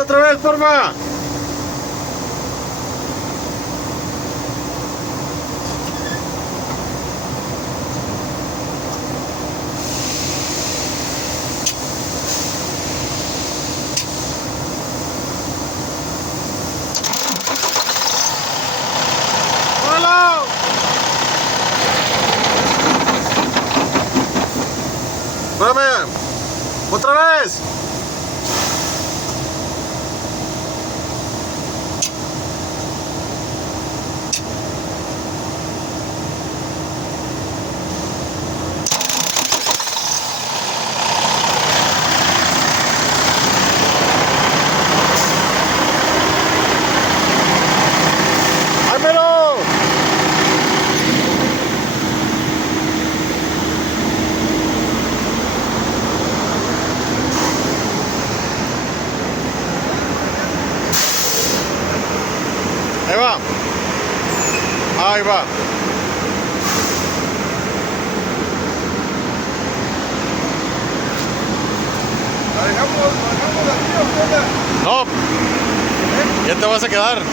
Otra vez, porfa. ¡Hola! Espérame. Otra vez. ¡Ámelo! Ahí va. Ahí va. ¿La dejamos aquí o qué onda? No. Ya te vas a quedar.